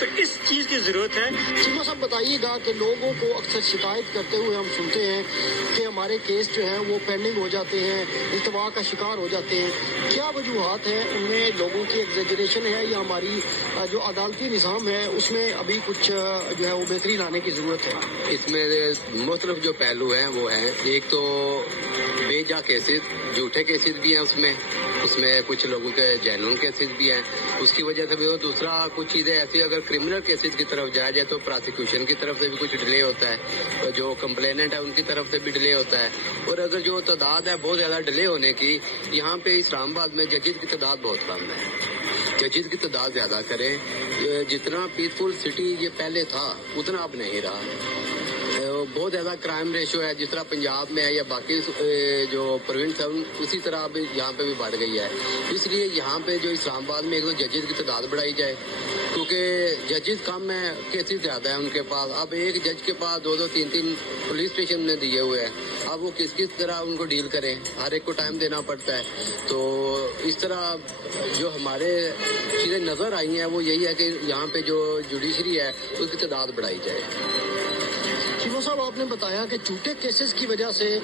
تو اس چیز کی ضرورت ہے. چیمہ صاحب بتائیے گا کہ لوگوں کو اکثر شکایت کرتے ہوئے ہم سنتے ہیں کہ ہمارے کیس جو ہیں وہ پینڈنگ ہو جاتے ہیں, التوا کا شکار ہو جاتے ہیں. کیا وجوہات ہیں؟ ان میں لوگوں کی ایگزیجریشن ہے یا ہماری جو عدالتی نظام ہے اس میں ابھی کچھ جو ہے وہ بہتری لانے کی ضرورت ہے؟ اس میں مختلف جو پہلو ہیں وہ ہیں, ایک تو بے جا کیسز, جھوٹے کیسز بھی ہیں اس میں کچھ لوگوں کے جینون کیسز بھی ہیں, اس کی وجہ سے بھی. دوسرا کچھ چیزیں ایسی اگر کرمنل کیسز کی طرف جایا جائے تو پراسیکیوشن کی طرف سے بھی کچھ ڈیلے ہوتا ہے, جو کمپلیننٹ ہے ان کی طرف سے بھی ڈیلے ہوتا ہے. اور اگر جو تعداد ہے بہت زیادہ ڈیلے ہونے کی, یہاں پہ اسلام آباد میں ججز کی تعداد بہت کم ہے. ججز کی تعداد زیادہ کریں. جتنا پیسفل سٹی یہ پہلے تھا اتنا اب نہیں رہا. بہت زیادہ کرائم ریشو ہے, جس طرح پنجاب میں ہے یا باقی جو پروونس ہے اسی طرح اب یہاں پہ بھی بڑھ گئی ہے. اس لیے یہاں پہ جو اسلام آباد میں ایک تو ججز کی تعداد بڑھائی جائے, کیونکہ ججز کم ہیں, کیسز زیادہ ہیں ان کے پاس. اب ایک جج کے پاس 2-2, 3-3 پولیس اسٹیشن نے دیے ہوئے ہیں. اب وہ کس طرح ان کو ڈیل کریں, ہر ایک کو ٹائم دینا پڑتا ہے. تو اس طرح جو ہمارے چیزیں نظر آئی ہیں وہ یہی ہے کہ یہاں پہ جو جوڈیشری ہے اس کی تعداد بڑھائی جائے. چیمہ صاحب آپ نے بتایا کہ جھوٹے کیسز کی وجہ سے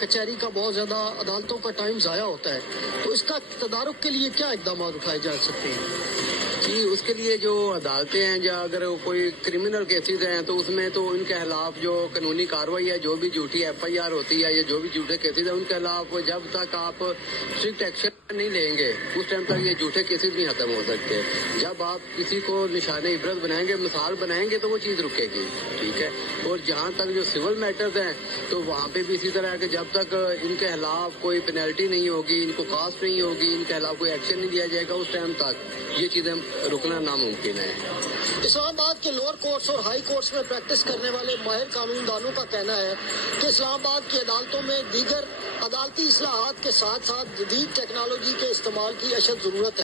کچہری کا بہت زیادہ عدالتوں کا ٹائم ضائع ہوتا ہے, تو اس کا تدارک کے لیے کیا اقدامات اٹھائے جا سکتے ہیں؟ جی, اس کے لیے جو عدالتیں ہیں یا اگر کوئی کرمنل کیسز ہیں تو اس میں تو ان کے خلاف جو قانونی کارروائی ہے, جو بھی جھوٹی FIR ہوتی ہے یا جو بھی جھوٹے کیسز ہیں ان کے خلاف جب تک آپ اسٹرکٹ ایکشن نہیں لیں گے اس ٹائم تک یہ جھوٹے کیسز نہیں ختم ہو سکتے. جب آپ کسی کو نشان عبرت بنائیں گے, مثال بنائیں گے تو وہ چیز رکے گی. ٹھیک ہے. اور جہاں تک جو سول میٹرز ہیں تو وہاں پہ بھی اسی طرح ہے کہ جب تک ان کے خلاف کوئی پینلٹی نہیں ہوگی, ان کو کاسٹ نہیں ہوگی, ان کے خلاف کوئی ایکشن نہیں لیا جائے گا, اس ٹائم تک یہ چیزیں رکنا ناممکن ہے. اسلام آباد کے لوور کورٹس اور ہائی کورٹس میں پریکٹس کرنے والے ماہر قانون دانوں کا کہنا ہے کہ اسلام آباد کی عدالتوں میں دیگر عدالتی اصلاحات کے ساتھ ساتھ جدید ٹیکنالوجی کے استعمال کی اشد ضرورت ہے.